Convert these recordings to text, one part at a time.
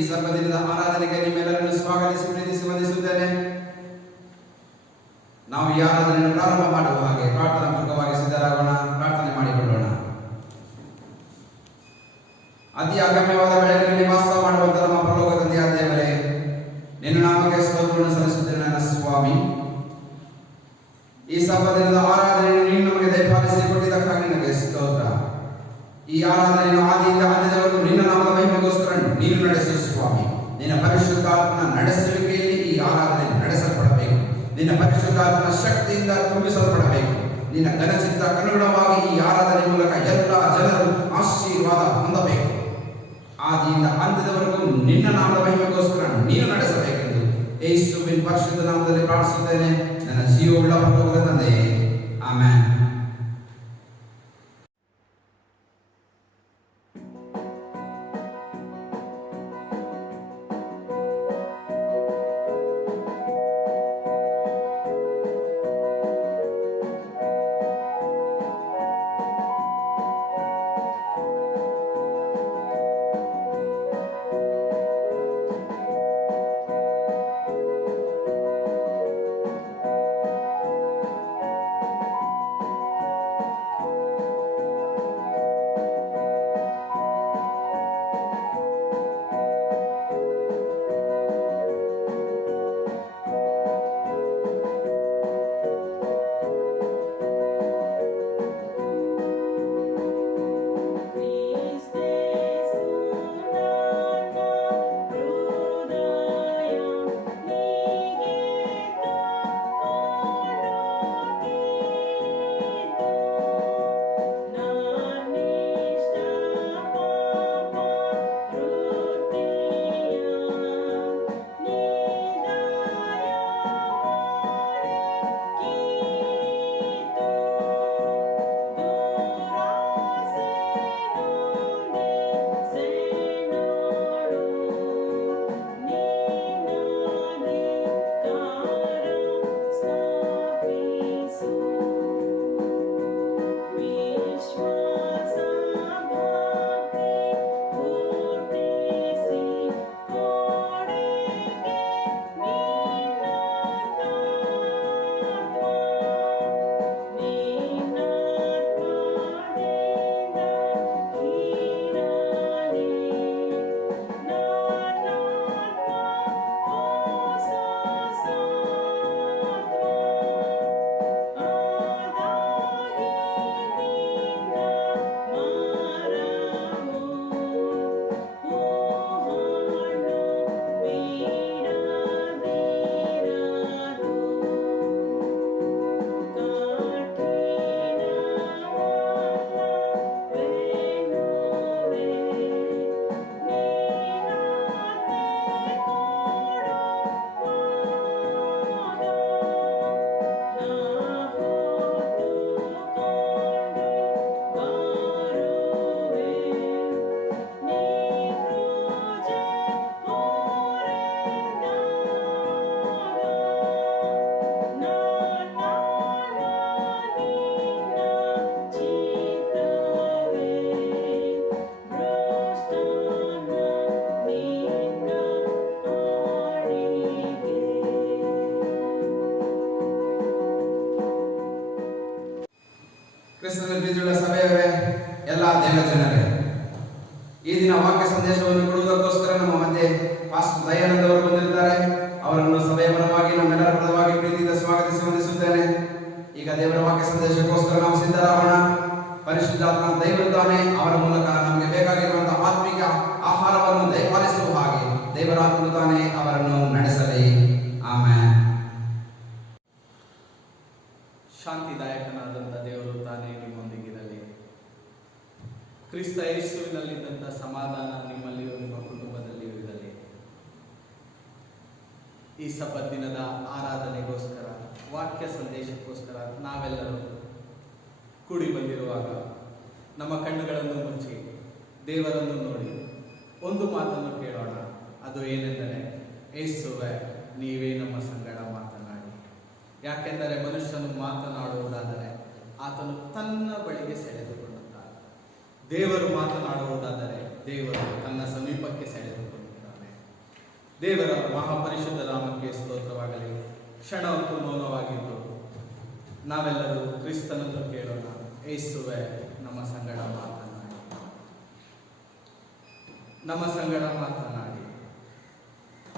ಈ ಸಬ್ಬದಿನದ ಆರಾಧನೆಗೆ ನಿಮ್ಮೆಲ್ಲರನ್ನು ಸ್ವಾಗತಿಸಿ ಪ್ರೀತಿಸಿ ವಂದಿಸುತ್ತೇನೆ. ನಾವು ಈ ಆರಾಧನೆಯನ್ನು ಪ್ರಾರಂಭ ಮಾಡುವ ಹಾಗೆ ಪ್ರಾರ್ಥನಾಪೂರ್ವಕವಾಗಿ ಸಿದ್ಧರಾಗೋಣ. ಪ್ರಾರ್ಥನೆ ಮಾಡಿಕೊಳ್ಳೋಣ. ಅತಿ ಅಗಮ್ಯವಾದ ಬೆಳಕಿನಲ್ಲಿ ವಾಸ ಮಾಡುವಂತ ನಮ್ಮ ಪರಲೋಕ ತಂದೆಯಾದ ದೇವರೇ, ನಿನ್ನ ನಾಮಕ್ಕೆ ಸ್ತೋತ್ರವನ್ನು ಸಲ್ಲಿಸುತ್ತೇನೆ ನನ್ನ ಸ್ವಾಮಿ. ಈ ಸಬ್ಬದಿನದ ಆರಾಧನೆಯನ್ನು ನೀನು ನಮಗೆ ದಯಪಾಲಿಸಿ ಕೊಟ್ಟಿದ್ದಕ್ಕಾಗಿ ನಿನಗೆ ಸ್ತೋತ್ರ. ಈ ಆರಾಧನೆಯನ್ನು ಆದಿಯಿಂದ ಅಂತ್ಯದವರೆಗೂ ನಿನ್ನ ನಾಮದ ಮಹಿಮೆಗೋಸ್ಕರ ನೀನು ನಡೆಸು ಸ್ವಾಮಿ. ನಿನ್ನ ಪರಿಶುದ್ಧಾತ್ಮನ ನಡೆಸುವಿಕೆಯಲ್ಲಿ ಈ ಆರಾಧನೆ ನಡೆಸಲ್ಪಡಬೇಕು. ನಿನ್ನ ಪರಿಶುದ್ಧಾತ್ಮನ ಶಕ್ತಿಯಿಂದ ತುಂಬಿಸಲ್ಪಡಬೇಕು. ನಿನ್ನ ಘನಚಿತ್ತಕ್ಕನುಗುಣವಾಗಿ ಈ ಆರಾಧನೆ ಮೂಲಕ ಎಲ್ಲ ಜನರು ಆಶೀರ್ವಾದ ಹೊಂದಬೇಕು. ಆದಿಯಿಂದ ಅಂತ್ಯದವರೆಗೂ ನಿನ್ನ ನಾಮದ ಮಹಿಮೆಗೋಸ್ಕರ ನೀನು ನಡೆಸಬೇಕೆಂದು ಯೇಸುವಿನ ಪರಿಶುದ್ಧ ನಾಮದಲ್ಲಿ ಪ್ರಾರ್ಥಿಸುತ್ತೇನೆ ನನ್ನ ಜೀವವುಳ್ಳ ಪರಲೋಕದ ತಂದೆಯೇ, ಆಮೆನ್. ಕ್ರಿಸ್ತನ ಸಭೆಯವರೇ, ಎಲ್ಲ ದೇವಜನರೇ, ಈ ದಿನ ವಾಕ್ಯ ಸಂದೇಶವನ್ನು ಕೊಡುವುದಕ್ಕೋಸ್ಕರ ನಮ್ಮ ಮಧ್ಯೆ ಪಾಸ್ಟರ್ ದಯಾನಂದ್ ಅವರು ಬಂದಿರುತ್ತಾರೆ. ಅವರನ್ನು ಸಭೆಯ ಪರವಾಗಿ ನಮ್ಮೆಲ್ಲರ ಪರವಾಗಿ ಪ್ರೀತಿಯಿಂದ ಸ್ವಾಗತಿಸಿ ವಂದಿಸುತ್ತೇನೆ. ಈಗ ದೇವರ ವಾಕ್ಯ ಸಂದೇಶಕ್ಕೋಸ್ಕರ ನಾವು ಸಿದ್ಧರಾಗೋಣ. ಪರಿಶುದ್ಧಾತ್ಮ ದೈವರುತ್ತಾನೆ ಅವರ ಮೂಲಕ ನಮಗೆ ಬೇಕಾಗಿರುವಂತಹ ಆತ್ಮಿಕ ಆಹಾರವನ್ನು ದಯಪಾಲಿಸುವ ಹಾಗೆ ದೇವರಾತ್ಮನು ತಾನೇ ಅವರನ್ನು ನಡೆಸಲಿ. ಆಮೆನ್. ಶಾಂತಿದಾಯಕನಾದಂಥ ದೇವರು ತಾನೇ ನಿಮ್ಮೊಂದಿಗಿರಲಿ. ಕ್ರಿಸ್ತ ಯೇಸುವಿನಲ್ಲಿದ್ದಂಥ ಸಮಾಧಾನ ನಿಮ್ಮಲ್ಲಿಯೂ ನಿಮ್ಮ ಕುಟುಂಬದಲ್ಲಿಯೂ ಇರಲಿ. ಈ ಸಬ್ಬತ್ ದಿನದ ಆರಾಧನೆಗೋಸ್ಕರ, ವಾಕ್ಯ ಸಂದೇಶಕ್ಕೋಸ್ಕರ ನಾವೆಲ್ಲರೂ ಕೂಡಿ ಬಂದಿರುವಾಗ ನಮ್ಮ ಕಣ್ಣುಗಳನ್ನು ಮುಚ್ಚಿ ದೇವರನ್ನು ನೋಡಿ ಒಂದು ಮಾತನ್ನು ಕೇಳೋಣ. ಅದು ಏನೆಂದರೆ, ಯೇಸುವೇ ನೀವೇ ನಮ್ಮ ಸಂಗಡ ಮಾತನಾಡಿ. ಯಾಕೆಂದರೆ ಮನುಷ್ಯನು ಮಾತನಾಡುವುದಾದರೆ ಆತನು ತನ್ನ ಬಳಿಗೆ ಸೆಳೆದುಕೊಳ್ಳುತ್ತಾನೆ. ದೇವರು ಮಾತನಾಡುವುದಾದರೆ ದೇವರು ತನ್ನ ಸಮೀಪಕ್ಕೆ ಸೆಳೆದುಕೊಳ್ಳುತ್ತಾನೆ. ದೇವರ ಮಹಾಪರಿಶುದ್ಧ ನಾಮಕ್ಕೆ ಸ್ತೋತ್ರವಾಗಲಿ. ಕ್ಷಣ ಹೊತ್ತು ಮೌನವಾಗಿದ್ದು ನಾವೆಲ್ಲರೂ ಕ್ರಿಸ್ತನನ್ನು ಕೇಳೋಣ. ಯೇಸುವೆ ನಮ್ಮ ಸಂಗಡ ಮಾತನಾಡಿ, ನಮ್ಮ ಸಂಗಡ ಮಾತನಾಡಿ.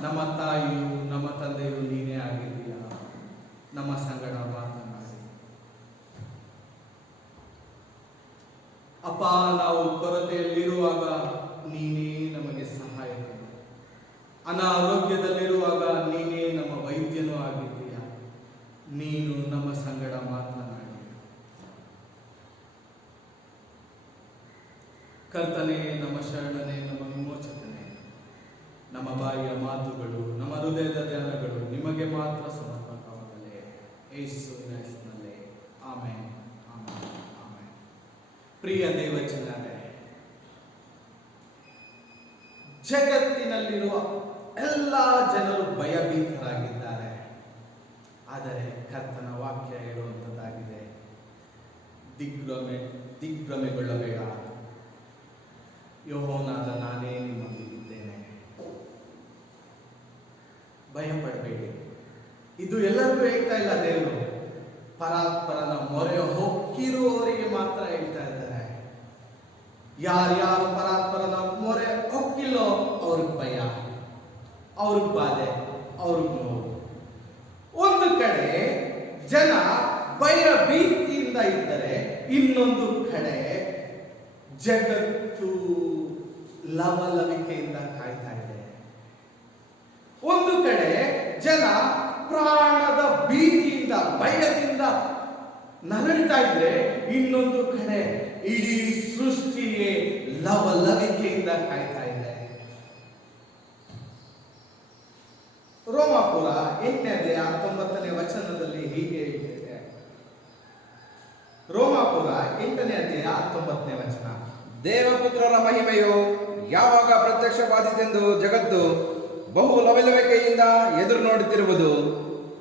ನಮ್ಮ ತಾಯಿಯು ನಮ್ಮ ತಂದೆಯು ನೀನೇ ಆಗಿದ್ದೀಯ. ನಮ್ಮ ಸಂಗಡ ಮಾತನಾಡಿ. ಅಪ್ಪ, ನಾವು ಕೊರತೆಯಲ್ಲಿರುವಾಗ ನೀನೇ ನಮಗೆ ಸಹಾಯಕ. ಅನಾರೋಗ್ಯದಲ್ಲಿರುವಾಗ ನೀನೇ ನಮ್ಮ ವೈದ್ಯನೂ ಆಗಿದ್ದೀಯ. ನೀನು ನಮ್ಮ ಸಂಗಡ ಮಾತನಾಡಿ. ಕರ್ತನೇ, ನಮ್ಮ ಶರಣನೇ, ನಮ್ಮ ವಿಮೋಚಕನೇ, ನಮ್ಮ ಬಾಯಿಯ ಮಾತುಗಳು, ನಮ್ಮ ಹೃದಯದ ಧ್ಯಾನಗಳು ನಿಮಗೆ ಮಾತ್ರ ಸಮರ್ಪಕವಾಗಲೇ. ಯೇಸುವಿನ ಹೆಸರಿನಲ್ಲಿ ಆಮೆನ್, ಆಮೆನ್, ಆಮೆನ್. ಪ್ರಿಯ ದೇವಜನರೇ, ಜಗತ್ತಿನಲ್ಲಿರುವ ಎಲ್ಲ ಜನರು ಭಯಭೀತರಾಗಿದ್ದಾರೆ. ಆದರೆ ಕರ್ತನ ವಾಕ್ಯ ಹೇಳುವಂಥದ್ದಾಗಿದೆ, ದಿಗ್ಭ್ರಮೆಗೊಳ್ಳಬೇಡ, ಯೆಹೋವನಾದ ನಾನೇ ನಿಮ್ಮೊಂದಿಗಿದ್ದೇನೆ, ಭಯಪಡಬೇಡಿ. ಇದು ಎಲ್ಲರಿಗೂ ಹೇಳ್ತಾ ಇಲ್ಲ ದೇವರು. ಪರಾತ್ಪರನ ಮೊರೆ ಹೊಕ್ಕಿರುವವರಿಗೆ ಮಾತ್ರ ಹೇಳ್ತಾ ಇದ್ದಾರೆ. ಯಾರ್ಯಾರು ಪರಾತ್ಪರನ ಮೊರೆ ಹೊಕ್ಕಿಲ್ಲೋ ಅವ್ರಿಗೆ ಭಯ, ಅವ್ರಿಗೆ ಬಾಧೆ, ಅವ್ರಿಗೆ ನೋವು. ಒಂದು ಕಡೆ ಜನ ಭಯ ಭೀತಿಯಿಂದ ಇದ್ದರೆ, ಇನ್ನೊಂದು ಕಡೆ ಜಗತ್ತು ಲವಲವಿಕೆಯಿಂದ ಕಾಯ್ತಾ ಇದೆ. ಒಂದು ಕಡೆ ಜನ ಪ್ರಾಣದ ಭೀತಿಯಿಂದ ಭಯದಿಂದ ನರಳ್ತಾ ಇದ್ರೆ, ಇನ್ನೊಂದು ಕಡೆ ಇಡೀ ಸೃಷ್ಟಿಯೇ ಲವಲವಿಕೆಯಿಂದ ಕಾಯ್ತಾ ಇದೆ. ರೋಮಾಪುರ 8ನೇ 19ನೇ ವಚನದಲ್ಲಿ ಹೀಗೆ ಹೇಳ್ತಿದೆ. ರೋಮಾಪುರ 8ನೇ 19ನೇ ವಚನ. ದೇವಪುತ್ರರ ಮಹಿಮೆಯು ಯಾವಾಗ ಪ್ರತ್ಯಕ್ಷವಾದೀತೆಂದು ಜಗತ್ತು ಬಹು ಲವಲವಿಕೆಯಿಂದ ಎದುರು ನೋಡುತ್ತಿರುವುದು.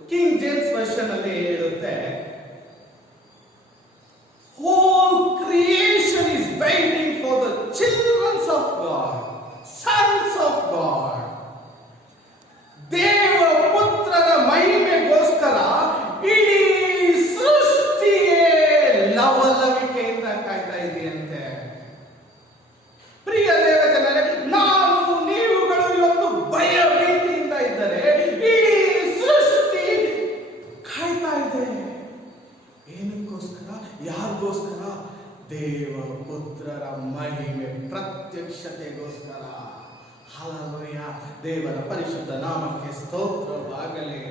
ಕಿಂಗ್ ಜೇಮ್ಸ್ ವರ್ಷನ್ ಅಲ್ಲಿ ಹೇಳುತ್ತೆ, whole creation is waiting for the children of God, sons of God. ದೇವ ಪುತ್ರರ ಮಹಿಮೆಗೋಸ್ಕರ ಇಡೀ ಸೃಷ್ಟಿಯೇ ಲವಲವಿಕೆಯಿಂದ ಕಾಯ್ತಾ ಇದೆಯಂತೆ. ಪ್ರಿಯ ದೇವಜನರೇ, ನಾವು ನೀವುಗಳು ಇವತ್ತು ಭಯ ಭೀತಿಯಿಂದ ಇದ್ದರೆ, ಇಡೀ ಸೃಷ್ಟಿ ಕಾಯ್ತಾ ಇದೆ. ಏನಕ್ಕೋಸ್ಕರ? ಯಾರಿಗೋಸ್ಕರ? ದೇವ ಪುತ್ರರ ಮಹಿಮೆ ಪ್ರತ್ಯಕ್ಷತೆಗೋಸ್ಕರ. ಹಲ್ಲೆಲೂಯ. ದೇವರ ಪರಿಶುದ್ಧ ನಾಮಕ್ಕೆ ಸ್ತೋತ್ರವಾಗಲಿ.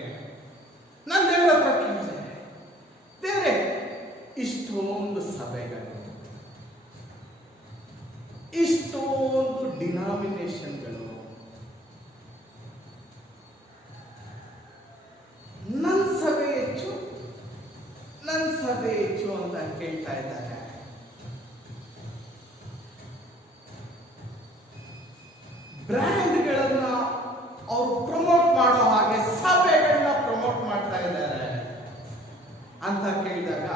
ನನ್ನ ದೇವರ ಹತ್ರ ಕೇಳಿದೆ, ದೇವರೇ, ಇಷ್ಟೊಂದು ಸಭೆಗಳು, ಇಷ್ಟೊಂದು ಡಿನಾಮಿನೇಷನ್ಗಳು, ನನ್ನ ಸಭೆ ಹೆಚ್ಚು, ನನ್ನ ಸಭೆ ಹೆಚ್ಚು ಅಂತ ಕೇಳ್ತಾ ಇದ್ದಾರೆ. ಬ್ರ್ಯಾಂಡ್ಗಳನ್ನ ಅವ್ರು ಪ್ರಮೋಟ್ ಮಾಡೋ ಹಾಗೆ ಸಭೆಗಳನ್ನ ಪ್ರಮೋಟ್ ಮಾಡ್ತಾ ಇದ್ದಾರೆ ಅಂತ ಕೇಳಿದಾಗ,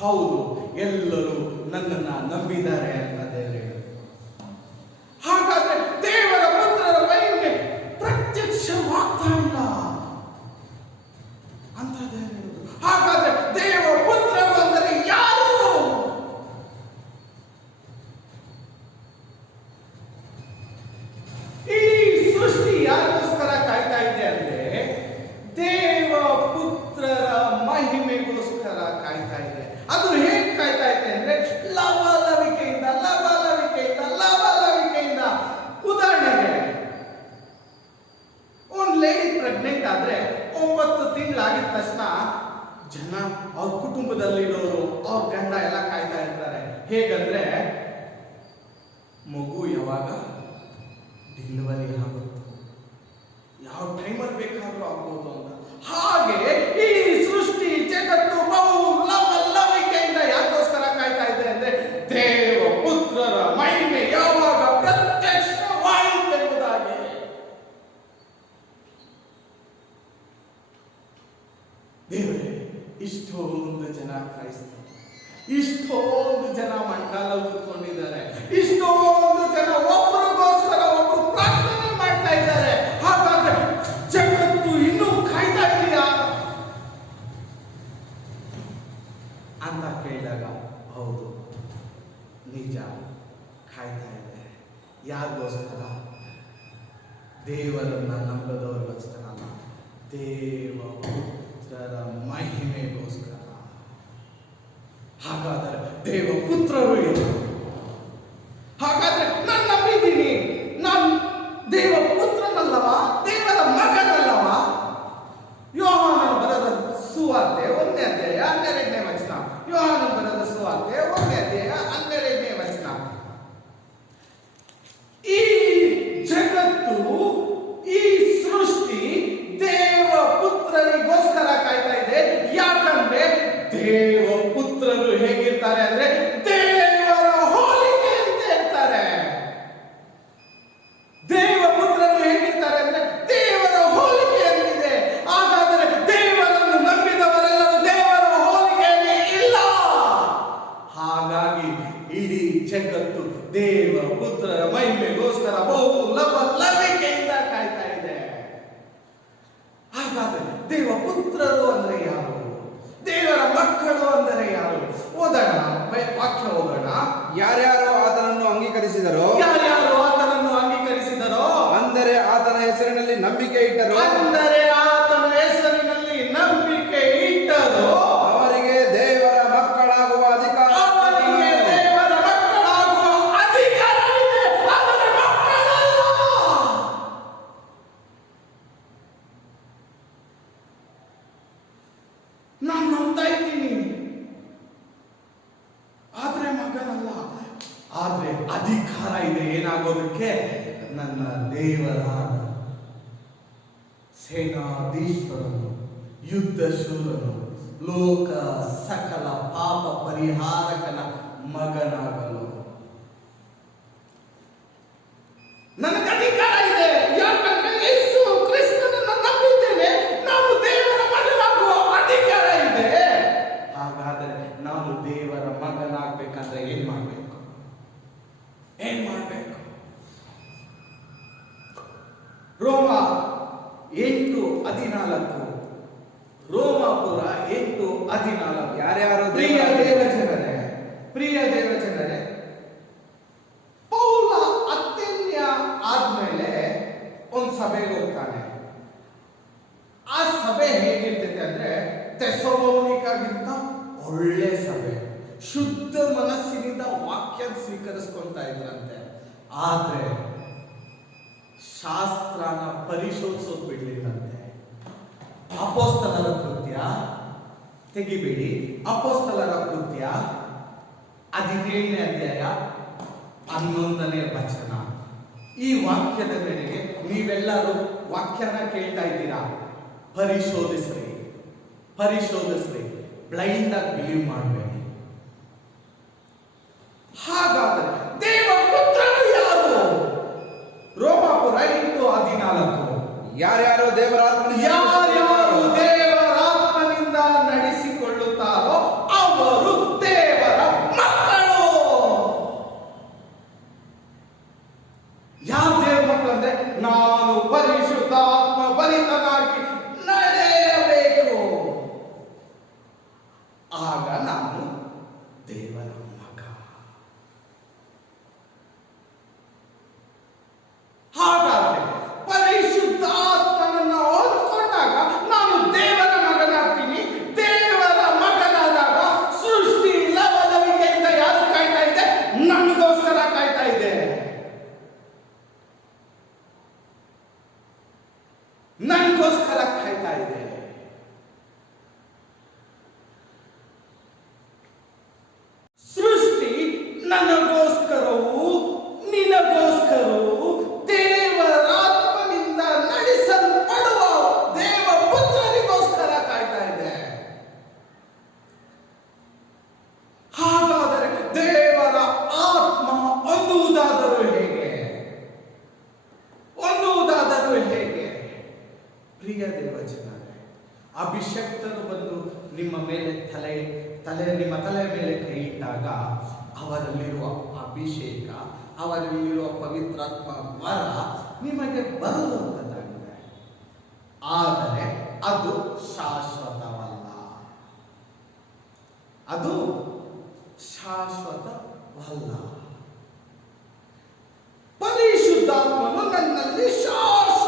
ಹೌದು, ಎಲ್ಲರೂ ನನ್ನನ್ನ ನಂಬಿದ್ದಾರೆ ಅಂತ ದೇವರು ಹೇಳಿದ್ರು. ಹಾಗಾದ್ರೆ ದೇವರ ಪುತ್ರರ ಮಹಿಮೆ ಪ್ರತ್ಯಕ್ಷವಾಗ್ತಾ ಇಲ್ಲ ಅಂತ ದೇವರು ಹೇಳಿದ್ರು. ಹಾಗಾದ್ರೆ ದೇವ ಪುತ್ರರು ಅಂದರೆ ಯಾರು? ಈ ಸೃಷ್ಟಿ ಯಾರಿಗೋಸ್ಕರ ಕಾಯ್ತಾ ಇದೆ ಅಂದ್ರೆ, ದೇವ ಪುತ್ರರ ಮಹಿಮೆಗೋಸ್ಕರ ಕಾಯ್ತಾ ಇದೆ. ಅದು ಹೇಗೆ ಕಾಯ್ತಾ ಇದೆ ಅಂದ್ರೆ, ಲವಲವಿಕೆಯಿಂದ ಲವಲವಿಕೆಯಿಂದ ಲವಲವಿಕೆಯಿಂದ. ಉದಾಹರಣೆಗೆ, ಒಂದು ಲೇಡಿ ಪ್ರೆಗ್ನೆಂಟ್ ಆದ್ರೆ 9 ತಿಂಗಳಾಗಿದ ತಕ್ಷಣ ಜನ ಅವ್ರ ಕುಟುಂಬದಲ್ಲಿರೋರು, ಅವ್ರ ಗಂಡ ಎಲ್ಲ ಕಾಯ್ತಾ ಇರ್ತಾರೆ. ಹೇಗಂದ್ರೆ, ಮಗು ಯಾವಾಗ ಡೆಲಿವರಿ ಆಗುತ್ತೋ, ಯಾವ ಟೈಮಲ್ಲಿ ಬೇಕಾದ್ರೂ ಆಗ್ಬೋದು ಅಂತ. ಹಾಗೆ ಈ ಸೃಷ್ಟಿ ಜಗತ್ತು ಬಹು ಲವಲವಿಕೆಯಿಂದ ಯಾಕೋಸ್ಕರ ಕಾಯ್ತಾ ಇದೆ ಅಂದ್ರೆ, ದೇವ ಪುತ್ರರ ಮಹಿಮೆ ಯಾವಾಗ ಪ್ರತ್ಯಕ್ಷವಾಯಿತೆಂಬುದಾಗಿ. ದೇವರೇ, ಇಷ್ಟೊಂದು ಜನ ಕ್ರೈಸ್ತರು, ಇಷ್ಟೊಂದು ಜನ ಮಣ್ಕಾಲಲ್ಲಿ ಕೂತ್ಕೊಂಡಿದ್ದಾರೆ, ಇಷ್ಟೊಂದು ಜನ ಒಬ್ಬರಿಗೋಸ್ಕರ ಒಬ್ರು ಪ್ರಾರ್ಥನೆ ಮಾಡ್ತಾ ಇದ್ದಾರೆ. ಹಾಗಾದ್ರೆ ದೇವರನ್ನ ನಂಬದವರಿಗೋಸ್ಕರ ಅಲ್ಲ, ದೇವ ಪುತ್ರರ ಮಹಿಮೆಗೋಸ್ಕರ. ಹಾಗಾದರೆ ದೇವ ಪುತ್ರರು ಏನು? ಹಾಗಾದ್ರೆ ನಾನು ನಂಬಿದ್ದೀನಿ, ನಾನು ದೇವ ಪುತ್ರನಲ್ಲವಾ, ದೇವರ ಮಗನಲ್ಲವಾ? ಯೋಹಾನನ ಬರೆದ ಸುವಾರ್ತೆ 1ನೇ ಅಧ್ಯಾಯ 12ನೇ ವಚನ. ಯೋಹಾನನ ಬರೆದ ಸುವಾರ್ತೆ 1ನೇ ಅಧ್ಯಾಯ 12ನೇ ವಚನ. ಈ ಜಗತ್ತು, ಈ ಸೃಷ್ಟಿ ದೇವ ಪುತ್ರನಿಗೋಸ್ಕರ ಕಾಯ್ತಾ ಇದೆ. ಯಾಕಂದ್ರೆ ದೇವ ಪುತ್ರರು ಹೇಗಿರ್ತಾರೆ ಅಂದ್ರೆ ದೇವರ ಹೋಲಿಕೆ ಅಂತ ಇರ್ತಾರೆ. ದೇವ ಪುತ್ರರು ಹೇಗಿರ್ತಾರೆ ಅಂದ್ರೆ ದೇವರ ಹೋಲಿಕೆ ಅಂತಿದೆ. ಹಾಗಾದರೆ ದೇವರನ್ನು ನಂಬಿದವರೆಲ್ಲರೂ ದೇವರ ಹೋಲಿಕೆಯಲ್ಲಿ ಇಲ್ಲ. ಹಾಗಾಗಿ ಇಡೀ ಜಗತ್ತು ದೇವ ಪುತ್ರರ ಮಹಿಮೆಗೋಸ್ಕರ ಬಹು ಲವಲವಿಕೆಯಿಂದ ಕಾಯ್ತಾ ಇದೆ. ಹಾಗಾದರೆ ದೇವ ಪುತ್ರರು ಅಂದ್ರೆ ಯಾರು? ದೇವರ ಮಕ್ಕಳು ಅಂದರೆ ಯಾರು? ಓದೋಣ, ವಾಕ್ಯ ಓದೋಣ. ಯಾರ್ಯಾರು ಆತನನ್ನು ಅಂಗೀಕರಿಸಿದರೋ, ಯಾರ್ಯಾರು ಆತನನ್ನು ಅಂಗೀಕರಿಸಿದರೋ, ಅಂದರೆ ಆತನ ಹೆಸರಿನಲ್ಲಿ ನಂಬಿಕೆ ಇಟ್ಟರು, ಅಂದರೆ ಆತನ ಹೆಸರಿನಲ್ಲಿ ನಂಬಿಕೆ ಇಟ್ಟರು, ಅವರಿಗೆ ದೇವರ ಮಕ್ಕಳಾಗುವ ಅಧಿಕಾರ. ಅವರಿಗೆ ದೇವರ ಮಕ್ಕಳಾಗುವ ಅಧಿಕಾರ ಇದೆ. ಆದರೆ ಮಕ್ಕಳಲ್ಲ. ನಾನು ನಂಬ್ತಾ ಇದ್ದೀನಿ, ಆದ್ರೆ ಮಗನಲ್ಲ. ಆದ್ರೆ ಅಧಿಕಾರ ಇದೆ ಏನಾಗೋದಕ್ಕೆ? ನನ್ನ ದೇವರಾದ ಸೇನಾಧೀಶ್ವರನು, ಯುದ್ಧ ಶೂರನು, ಲೋಕ ಸಕಲ ಪಾಪ ಪರಿಹಾರಕನ ಮಗನಾಗಲು ನನಗೆ ಅಧಿಕಾರ ಇದೆ. ಯಾಕಂದ್ರೆ ಯೇಸು ಕ್ರಿಸ್ತನನ್ನು ನಂಬಿದ್ದೇನೆ, ನಾನು ದೇವರ ಮಗನಾಗುವ ಅಧಿಕಾರ ಇದೆ. ಹಾಗಾದರೆ ನಾನು ದೇವರ ಮಗನಾಗಬೇಕಂದ್ರೆ ಏನ್ ಮಾಡಬೇಕು? ಏನ್ ಮಾಡಬೇಕು? ರೋಮ 8:14, ರೋಮಾಪುರ 8:14. ಯಾರ್ಯಾರು ಪ್ರಿಯ ದೇವಜನರೇ, ಪ್ರಿಯ ದೇವಜನರೇ, ಪೌಲ ಅತ್ಯನ್ಯ ಆದ್ಮೇಲೆ ಒಂದು ಸಭೆಗೆ ಹೋಗ್ತಾನೆ. ಆ ಸಭೆ ಹೇಗಿರ್ತೈತೆ ಅಂದ್ರೆ ಥೆಸಲೋನಿಕಗಿಂತ ಒಳ್ಳೆ ಸಭೆ, ಶುದ್ಧ ಮನಸ್ಸಿನಿಂದ ವಾಕ್ಯ ಸ್ವೀಕರಿಸ್ಕೊಂತ ಇದ್ರಂತೆ. ಆದ್ರೆ ಶಾಸ್ತ್ರನ ಪರಿಶೋಧಿಸೋದು ಬಿಡ್ಲಿಲ್ಲಂತೆ. ಅಪೊಸ್ತಲರ ಕೃತ್ಯ ತೆಗಿಬೇಡಿ, ಅಪೊಸ್ತಲರ ಕೃತ್ಯ 17ನೇ ಅಧ್ಯಾಯ 11ನೇ ವಚನ. ಈ ವಾಕ್ಯದ ಮೇರೆಗೆ ನೀವೆಲ್ಲರೂ ವಾಕ್ಯನ ಕೇಳ್ತಾ ಇದ್ದೀರಾ. ಪರಿಶೋಧಿಸ್ರಿ, ಪರಿಶೋಧಿಸ್ರಿ, ಬ್ಲೈಂಡ್ ಆಗಿ ಬಿಲೀವ್ ಮಾಡಬೇಡಿ. ಹಾಗಾದರೆ ದೇವ ಪುತ್ರರು ಯಾರು? ರೋಮಾಪುರ 8:14. ಯಾರ್ಯಾರು ಯಾರ್ಯಾರು ದೇವರಾತ್ಮನಿಂದ ನಡೆಸಿಕೊಳ್ಳುತ್ತಾರೋ ಅವರು ದೇವರ ಮಕ್ಕಳು. ಯಾವ ದೇವರ ಮಕ್ಕಳು ಅಂದ್ರೆ ನಾನು ಪರಿಶುದ್ಧಾತ್ಮ ಭರಿತನಾಗಿ ನಡೆಯಬೇಕು. ಆಗ ನಾನು ದೇವರ ಮಗ. ಹಾಗಾದ್ರೆ ಪರಿಶುದ್ಧಾತ್ಮನನ್ನು ಹೊಂದ್ಕೊಂಡಾಗ ನಾನು ದೇವರ ಮಗನಾಗ್ತೀನಿ. ದೇವರ ಮಗನಾದಾಗ ಸೃಷ್ಟಿ ಲವಲವಿಕೆಯಿಂದ ಯಾರು ಕಾಯ್ತಾ ಇದೆ? ನನಗೋಸ್ಕರ ಕಾಯ್ತಾ ಇದೆ. ನನಗೋಸ್ಕರ ಕಾಯ್ತಾ ಇದೆ. ಸೃಷ್ಟಿ ನನಗೋಸ್ಕರವೂ ನಿನಗೋಸ್ಕರವೂ ದೇವರಾತ್ಮನಿಂದ ನಡೆಸಲ್ಪಡುವ ದೇವ ಪುತ್ರನಿಗೋಸ್ಕರ ಕಾಯ್ತಾ ಇದೆ. ಹಾಗಾದರೆ ದೇವರ ಆತ್ಮ ಹೊಂದುವುದಾದರೂ ಹೇಗೆ? ಹೊಂದುವುದಾದರೂ ಹೇಗೆ? ಪ್ರಿಯ ದೇವಜನರೇ, ಅಭಿಷಕ್ತರು ಬಂದು ನಿಮ್ಮ ಮೇಲೆ ನಿಮ್ಮ ತಲೆಯ ಮೇಲೆ ಕೈ ಇಟ್ಟಾಗ ಅವರಲ್ಲಿರುವ ಅಭಿಷೇಕ, ಅವರಲ್ಲಿರುವ ಪವಿತ್ರಾತ್ಮ ವರ ನಿಮಗೆ ಬರುವಂತದ್ದಾಗಿದೆ. ಆದರೆ ಅದು ಶಾಶ್ವತವಲ್ಲ. ಅದು ಶಾಶ್ವತವಲ್ಲ. ಪರಿಶುದ್ಧಾತ್ಮನು ನನ್ನಲ್ಲಿ ಶಾಶ್ವತ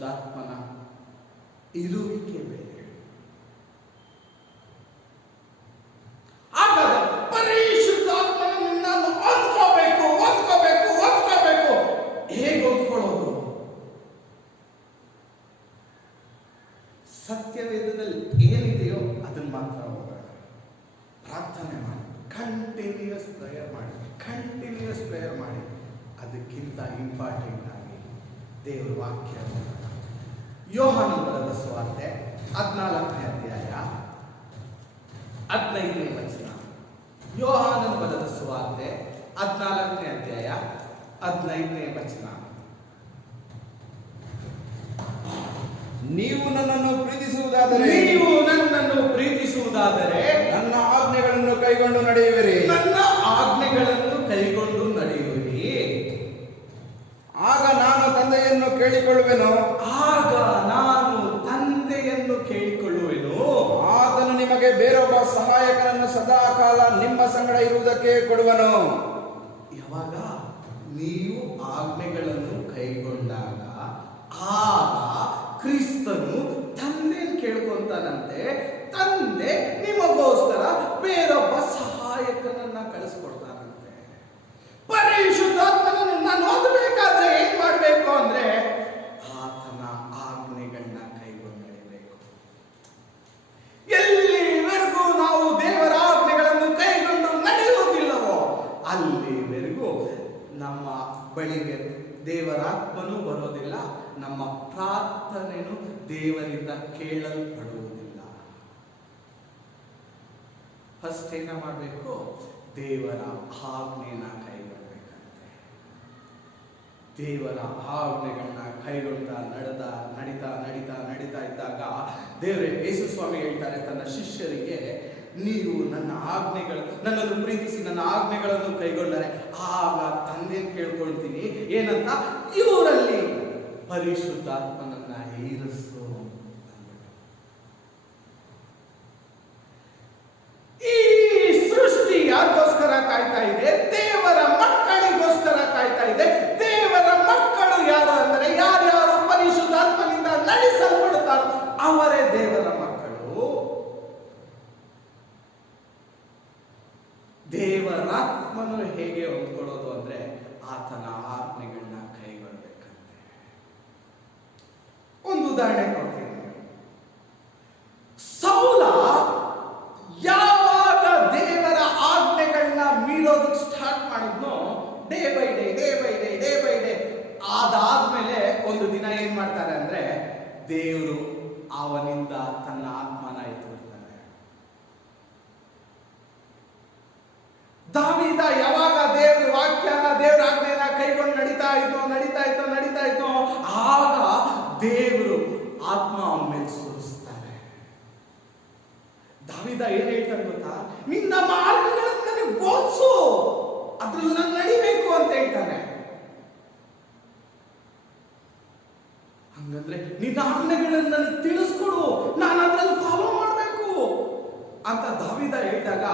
ಪರಿಶುದ್ಧಾತ್ಮನ ಇರುವಿಕೆ ಬೇರೆ. ಹಾಗಾದ್ರೆ ಪರಿಶುದ್ಧಾತ್ಮನ ನಾನು ಹೊಂದ್ಕೋಬೇಕು ಹೇಗೆ ಹೊಂದ್ಕೊಳ್ಳೋದು? ಸತ್ಯವೇದದಲ್ಲಿ ಏನಿದೆಯೋ ಅದನ್ನ ಮಾತ್ರ ಹೋಗೋಣ. ಪ್ರಾರ್ಥನೆ ಮಾಡಿ, ಕಂಟಿನ್ಯೂಸ್ ಪ್ರೇಯರ್ ಮಾಡಿ. ಅದಕ್ಕಿಂತ ಇಂಪಾರ್ಟೆಂಟ್ ಆಗಿ ದೇವರ ವಾಕ್ಯ. ಯೋಹಾನ ಬರೆದ ಸುವಾರ್ತೆ 14ನೇ ಅಧ್ಯಾಯ 15ನೇ ವಚನ. ಯೋಹಾನನ ಬರೆದ ಸುವಾರ್ತೆ 14ನೇ ಅಧ್ಯಾಯ 15ನೇ ವಚನ. ನೀವು ನನ್ನನ್ನು ಪ್ರೀತಿಸುವುದಾದರೆ ನನ್ನ ಆಜ್ಞೆಗಳನ್ನು ಕೈಗೊಂಡು ನಡೆಯುವಿರಿ. ಆಗ ನಾನು ತಂದೆಯನ್ನು ಕೇಳಿಕೊಳ್ಳುವೆನು. ಆತನು ನಿಮಗೆ ಬೇರೊಬ್ಬ ಸಹಾಯಕನನ್ನು ಸದಾಕಾಲ ನಿಮ್ಮ ಸಂಗಡ ಇರುವುದಕ್ಕೆ ಕೊಡುವನು. ಯಾವಾಗ ನೀವು ಆಜ್ಞೆಗಳನ್ನು ಕೈಗೊಂಡಾಗ ಆಗ ಕ್ರಿಸ್ತನು ತಂದೆಯನ್ನು ಕೇಳ್ಕೊಂತಾನಂತೆ. ತಂದೆ ನಿಮಗೋಸ್ಕರ ಬೇರೊಬ್ಬ ಸಹಾಯಕನನ್ನ ಕಳಿಸ್ಕೊಡ್ತಾನಂತೆ. ಪರಿಶುದ್ಧಾತ್ಮನನ್ನು ನಾನು ಓದಬೇಕಾದ್ರೆ ಏನ್ ಮಾಡ್ಬೇಕು ಅಂದ್ರೆ ಆತನ ಆಜ್ಞೆಗಳನ್ನ ಕೈಗೊಂಡು ನಡೆಯಬೇಕು. ಎಲ್ಲಿವರೆಗೂ ನಾವು ದೇವರ ಆಜ್ಞೆಗಳನ್ನು ಕೈಗೊಂಡು ನಡೆಯುವುದಿಲ್ಲವೋ ಅಲ್ಲಿವರೆಗೂ ನಮ್ಮ ಬಳಿಗೆ ದೇವರಾತ್ಮನೂ ಬರೋದಿಲ್ಲ, ನಮ್ಮ ಪ್ರಾರ್ಥನೆಯೂ ದೇವರಿಂದ ಕೇಳಲ್ಪಡುವುದಿಲ್ಲ. ಫಸ್ಟ್ ಏನ ಮಾಡಬೇಕು? ದೇವರ ಆಜ್ಞೆನ ಕೈಗೊಳ್ಳಬೇಕಂತೆ. ದೇವರ ಆಜ್ಞೆಗಳನ್ನ ಕೈಗೊಂಡ ನಡೀತಾ ಇದ್ದಾಗ ದೇವರೇ ಯೇಸು ಸ್ವಾಮಿ ಹೇಳ್ತಾರೆ ತನ್ನ ಶಿಷ್ಯರಿಗೆ, ನೀವು ನನ್ನನ್ನು ಪ್ರೀತಿಸಿ ನನ್ನ ಆಜ್ಞೆಗಳನ್ನು ಕೈಗೊಂಡರೆ ಆಗ ತಂದೆಯನ್ನು ಕೇಳ್ಕೊಳ್ತೀನಿ. ಏನಂತ? ಇವರಲ್ಲಿ ಪರಿಶುದ್ಧಾತ್ಮನನ್ನ ಇರಿಸು. ಈ ಸೃಷ್ಟಿ ಯಾರಿಗೋಸ್ಕರ ಕಾಯ್ತಾ ಇದೆ? ದೇವರ ಮಕ್ಕಳಿಗೋಸ್ಕರ ಕಾಯ್ತಾ ಇದೆ. ದೇವರ ಮಕ್ಕಳು ಯಾರು ಅಂದರೆ ಯಾರ್ಯಾರು ಪರಿಶುದ್ಧಾತ್ಮನಿಂದ ನಡೆಸಲ್ಪಡುತ್ತಾರೋ ಅವರೇ ದೇವರ ಮಕ್ಕಳು. ದೇವರಾತ್ಮನು ಹೇಗೆ ಹೊಂದ್ಕೊಳ್ಳೋದು ಅಂದ್ರೆ ಆತನ ಆಜ್ಞೆಗಳನ್ನ ಕೈಗೊಳ್ಳಬೇಕಂತೆ. ಒಂದು ಉದಾಹರಣೆ ಕೊಡ್ತೀನಿ. ಸೌಲ ಯಾವಾಗ ದೇವರ ಆಜ್ಞೆಗಳನ್ನ ಮೀರೋದಕ್ಕೆ ಸ್ಟಾರ್ಟ್ ಮಾಡಿದ್ನೋ, ಡೇ ಬೈ ಡೇ ಅದಾದ್ಮೇಲೆ ಒಂದು ದಿನ ಏನ್ ಮಾಡ್ತಾರೆ ಅಂದ್ರೆ ದೇವರು ಅವನಿಂದ ತನ್ನ ಆತ್ಮನ ಎತ್ತಿಬಿಡ್ತಾನೆ. ದಾವೀದ ಯಾವಾಗ ದೇವರ ವಾಕ್ಯನ ದೇವರ ಆಜ್ಞೆನ ಕೈಗೊಂಡು ನಡೀತಾ ಇದ್ನೋ ಆಗ ದೇವರು ಆತ್ಮ ಅವನ ಮೇಲೆ ಸುರಿಸ್ತಾರೆ. ದಾವೀದ ಏನ್ ಹೇಳ್ತಾನೆ ಗೊತ್ತಾ? ನಿನ್ನ ಮಾರ್ಗಗಳನ್ನು ನನಗೆ ಬೋಧಿಸು, ಅದ್ರಲ್ಲಿ ನಾನು ನಡಿಬೇಕು ಅಂತ ಹೇಳ್ತಾನೆ. ಹಂಗಂದ್ರೆ ನಿನ್ನ ಆಜ್ಞೆಗಳನ್ನು ನನಗೆ ತಿಳಿಸ್ಕೊಡು, ನಾನು ಅದ್ರಲ್ಲಿ ಫಾಲೋ ಮಾಡಬೇಕು ಅಂತ ದಾವೀದ ಹೇಳಿದಾಗ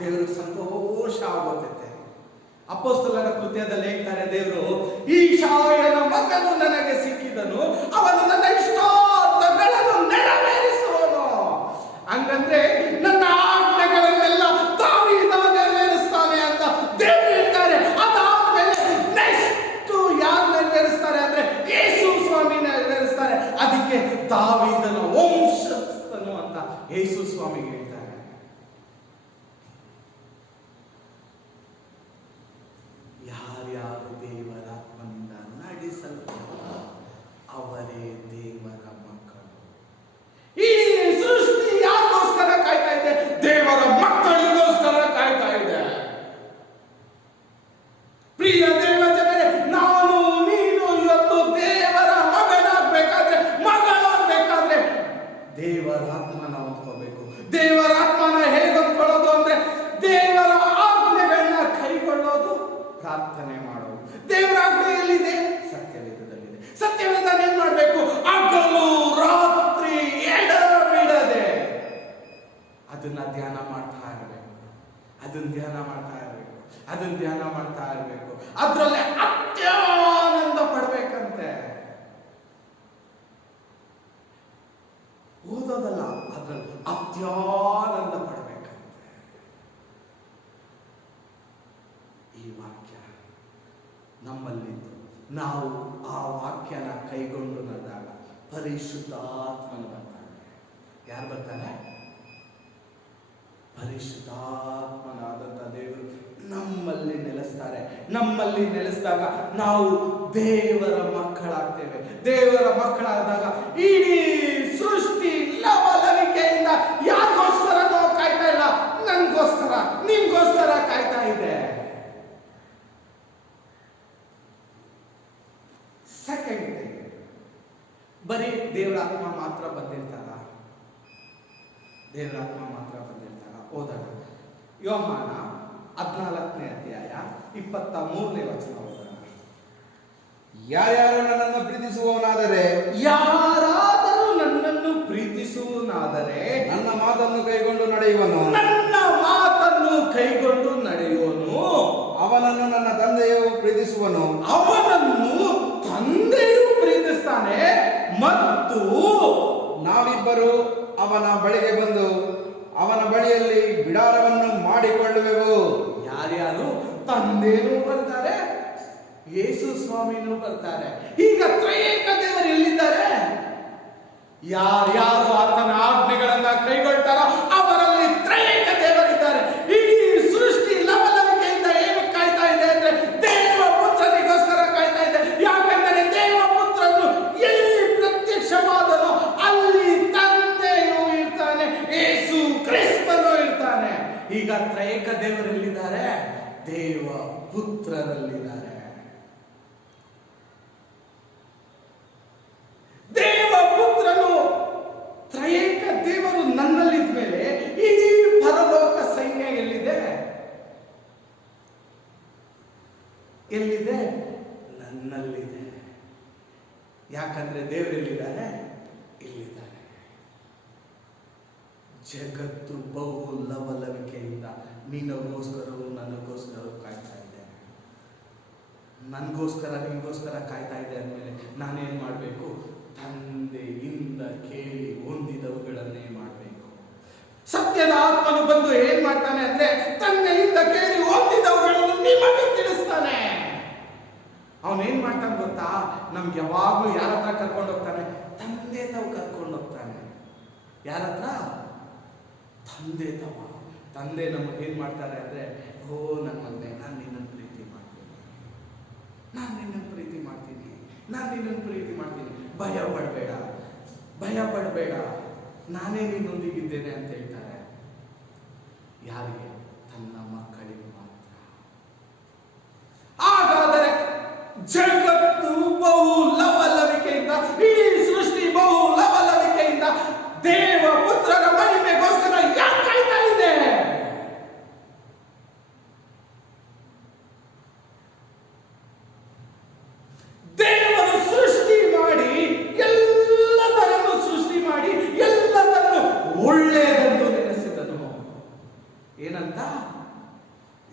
ದೇವರಿಗೆ ಸಂತೋಷ ಆಗೋತೈತೆ. ಅಪೊಸ್ತಲರ ಕೃತ್ಯದಲ್ಲಿ ಹೇಳ್ತಾರೆ ದೇವರು, ಈಶಾಯನ ಮಗನು ನನಗೆ ಸಿಕ್ಕಿದನು, ಅವನು ನನ್ನ ಇಷ್ಟಾರ್ಥಗಳನ್ನು ನೆರವೇರಿಸುವನು. ಹಂಗಂದ್ರೆ ನನ್ನ ಆಜ್ಞೆಗಳನ್ನೆಲ್ಲ ದಾವೀದ ನೆರವೇರಿಸ್ತಾನೆ ಅಂತ ದೇವರು ಹೇಳ್ತಾರೆ. ಅದಾದ್ಮೇಲೆ ನೆಕ್ಸ್ಟ್ ಯಾರು ನೆರವೇರಿಸ್ತಾರೆ ಅಂದ್ರೆ ಯೇಸು ಸ್ವಾಮಿ ನೆರವೇರಿಸ್ತಾರೆ. ಅದಕ್ಕೆ ದಾವೀದನ ವಂಶಸ್ಥನು ಅಂತ ಯೇಸು ಸ್ವಾಮಿಗೆ ಹೇಳ್ತಾರೆ. ಯಾರ್ಯಾರು ದೇವರಾತ್ಮನಿಂದ ನಡೆಸಲ್ಪಡುತ್ತಾರೋ ಅವರೇ ದೇವರ ಮಕ್ಕಳು. ಈ ಸೃಷ್ಟಿ ಯಾರಿಗೋಸ್ಕರ ಕಾಯ್ತಾ ಇದೆ? ದೇವರ ಮಕ್ಕಳಿಗೋಸ್ಕರ ಕಾಯ್ತಾ ಇದೆ. ಪ್ರಿಯ ದೇವ ಜನರೇ, ನಾನು ನೀನು ಇವತ್ತು ದೇವರ ಮಗನಾಗಬೇಕಾದ್ರೆ ದೇವರಾತ್ಮನ ಹೊಂದ್ಕೋಬೇಕು. ದೇವರಾತ್ಮನ ಹೇಗೆ ಹೊಂದ್ಕೊಳ್ಳೋದು ಅಂದ್ರೆ ದೇವರ ಆಜ್ಞೆಗಳನ್ನ ಕೈಗೊಳ್ಳೋದು, ಪ್ರಾರ್ಥನೆ ಮಾಡೋದು. ದೇವರ ಆಜ್ಞೆ ಎಲ್ಲಿದೆ? ಸತ್ಯವೇದದಲ್ಲಿದೆ. ಸತ್ಯವೇದ ಏನ್ ಮಾಡ್ಬೇಕು? ಹಗಲು ರಾತ್ರಿ ಎಡಬಿಡದೆ ಅದನ್ನ ಧ್ಯಾನ ಮಾಡ್ತಾ ಇರಬೇಕು. ಅದ್ರಲ್ಲಿ ಅತ್ಯಾನಂದ ಪಡ್ಬೇಕಂತೆ. ಅನುಭವಿಸೋದಲ್ಲ, ಅದ್ರಲ್ಲಿ ಅತ್ಯಾನಂದ ಪಡಬೇಕಂತೆ. ಈ ವಾಕ್ಯ ನಮ್ಮಲ್ಲಿದ್ದು ನಾವು ಆ ವಾಕ್ಯನ ಕೈಗೊಂಡು ನಡೆದಾಗ ಪರಿಶುದ್ಧಾತ್ಮನು ಬರ್ತಾನೆ. ಯಾರು ಬರ್ತಾನೆ? ಪರಿಶುದ್ಧಾತ್ಮನಾದಂಥ ದೇವರು ನಮ್ಮಲ್ಲಿ ನೆಲೆಸ್ತಾರೆ. ನಮ್ಮಲ್ಲಿ ನೆಲೆಸಿದಾಗ ನಾವು ದೇವರ ಮಕ್ಕಳಾಗ್ತೇವೆ. ದೇವರ ಮಕ್ಕಳಾದಾಗ ಇಡೀ ಸೃಷ್ಟಿ ಲವಲವಿಕೆಯಿಂದ ಯಾರಿಗೋಸ್ಕರ ನಾವು ಕಾಯ್ತಾ ಇಲ್ಲ, ನನ್ಗೋಸ್ಕರ, ನಿಮ್ಗೋಸ್ಕರ ಕಾಯ್ತಾ ಇದೆ. ಸೆಕೆಂಡ್ ಥಿಂಗ್, ಬರೀ ದೇವರಾತ್ಮ ಮಾತ್ರ ಬಂದಿರ್ತಾರ? ದೇವರಾತ್ಮ ಮಾತ್ರ ಬಂದಿರ್ತಾರ? ಓದೋಣ. ಯೋಹಾನ 14ನೇ ಅಧ್ಯಾಯ 23ನೇ ವಚನ ಓದೋಣ. ಯಾರ್ಯಾರು ನನ್ನನ್ನು ಪ್ರೀತಿಸುವವನಾದರೆ, ಯಾರಾದರೂ ನನ್ನನ್ನು ಪ್ರೀತಿಸುವನಾದರೆ ನನ್ನ ಮಾತನ್ನು ಕೈಗೊಂಡು ನಡೆಯುವನು, ನನ್ನ ಮಾತನ್ನು ಕೈಗೊಂಡು ನಡೆಯುವನು, ಅವನನ್ನು ನನ್ನ ತಂದೆಯು ಪ್ರೀತಿಸುವನು, ಅವನನ್ನು ತಂದೆಯು ಪ್ರೀತಿಸ್ತಾನೆ, ಮತ್ತು ನಾವಿಬ್ಬರು ಅವನ ಬಳಿಗೆ ಬಂದು ಅವನ ಬಳಿಯಲ್ಲಿ ಬಿಡಾರವನ್ನು ಮಾಡಿಕೊಳ್ಳುವೆವು. ಯಾರ್ಯಾರು? ತಂದೆನೂ ಬರ್ತಾರೆ, ಯೇಸು ಸ್ವಾಮಿನೂ ಬರ್ತಾರೆ. ಈಗ ತ್ರಯೇಕ ದೇವರು ಎಲ್ಲಿದ್ದಾರೆ? ಯಾರ್ಯಾರು ಆತನ ಆಜ್ಞೆಗಳನ್ನ ಕೈಗೊಳ್ತಾರೋ ಅವರಲ್ಲಿ ತ್ರಯೇಕ ದೇವರಿದ್ದಾರೆ. ಇಡೀ ಸೃಷ್ಟಿ ಲವಲವಿಕೆಯಿಂದ ಏನು ಕಾಯ್ತಾ ಇದೆ ಅಂದ್ರೆ ದೇವ ಪುತ್ರನಿಗೋಸ್ಕರ ಕಾಯ್ತಾ ಇದೆ. ಯಾಕಂದರೆ ದೇವ ಪುತ್ರನು ಎಲ್ಲಿ ಪ್ರತ್ಯಕ್ಷವಾದನೋ ಅಲ್ಲಿ ತಂದೆಯೂ ಇರ್ತಾನೆ, ಯೇಸು ಕ್ರಿಸ್ತನು ಇರ್ತಾನೆ. ಈಗ ತ್ರಯೇಕ ದೇವರೆಲ್ಲಿದ್ದಾರೆ? ದೇವ ಪುತ್ರರಲ್ಲಿದ್ದಾರೆ. ದೇವ ಪುತ್ರನು ತ್ರಯೇಕ ದೇವರು ನನ್ನಲ್ಲಿದ್ದ ಮೇಲೆ ಇಡೀ ಪರಲೋಕ ಸೈನ್ಯ ಎಲ್ಲಿದೆ? ಎಲ್ಲಿದೆ? ನನ್ನಲ್ಲಿದೆ. ಯಾಕಂದ್ರೆ ದೇವರೆಲ್ಲಿದ್ದಾರೆ? ಇಲ್ಲಿದ್ದಾರೆ. ಜಗತ್ತು ಬಹು ಲವಲವಿಕೆಯಿಂದ ನಿನಗೋಸ್ಕರವೂ ನನಗೋಸ್ಕರವೂ ಕಾಯ್ತಾ ಇದೆ. ನನಗೋಸ್ಕರ ನಿಮಗೋಸ್ಕರ ಕಾಯ್ತಾ ಇದೆ ಅಂದಮೇಲೆ ನಾನೇನು ಮಾಡಬೇಕು? ತಂದೆಯಿಂದ ಕೇಳಿ ಹೊಂದಿದವುಗಳನ್ನೇ ಮಾಡಬೇಕು. ಸತ್ಯದ ಆತ್ಮನು ಬಂದು ಏನ್ ಮಾಡ್ತಾನೆ ಅಂದ್ರೆ ತಂದೆಯಿಂದ ಕೇಳಿ ಹೊಂದಿದವುಗಳನ್ನು ನಿಮಗೆ ತಿಳಿಸ್ತಾನೆ. ಅವನೇನ್ ಮಾಡ್ತಾನೆ ಗೊತ್ತಾ? ನಮ್ಗೆ ಯಾವಾಗ್ಲೂ ಯಾರ ಹತ್ರ ಕರ್ಕೊಂಡು ಹೋಗ್ತಾನೆ? ತಂದೆ ತಾವು ಕರ್ಕೊಂಡು ಹೋಗ್ತಾನೆ. ಯಾರ ಹತ್ರ? ತಂದೆ ತಾವ. ತಂದೆ ನಮಗೆ ಏನ್ ಮಾಡ್ತಾರೆ ಅಂದ್ರೆ, ಓ ನನ್ನ ಮಗನೇ, ನಾನು ನಿನ್ನನ್ನು ಪ್ರೀತಿ ಮಾಡ್ತೀನಿ, ನಾನು ನಿನ್ನನ್ನು ಪ್ರೀತಿ ಮಾಡ್ತೀನಿ, ನಾನು ನಿನ್ನನ್ನು ಪ್ರೀತಿ ಮಾಡ್ತೀನಿ, ಭಯ ಪಡಬೇಡ, ಭಯ ಪಡಬೇಡ, ನಾನೇ ನಿನ್ನೊಂದಿಗಿದ್ದೇನೆ ಅಂತ ಹೇಳ್ತಾರೆ. ಯಾರಿಗೆ? ತನ್ನ ಮಕ್ಕಳಿಗೆ ಮಾತ್ರ. ಹಾಗಾದರೆ ಜಗತ್ತು ಬಹು ಲವಲವಿಕೆಯಿಂದ, ಇಡೀ ಸೃಷ್ಟಿ ಬಹು ಲವಲವಿಕೆಯಿಂದ ದೇವ ಪುತ್ರರ ಮಹಿಮೆಗೋಸ್ಕರ ಯಾಕೆ ಕಾಯ್ತಾ ಇದೆ? ದೇವರು ಸೃಷ್ಟಿ ಮಾಡಿ ಎಲ್ಲದರನ್ನು ಸೃಷ್ಟಿ ಮಾಡಿ ಎಲ್ಲದನ್ನು ಒಳ್ಳೆಯದೆಂದು ನೆನೆಸಿದನು. ಏನಂತ?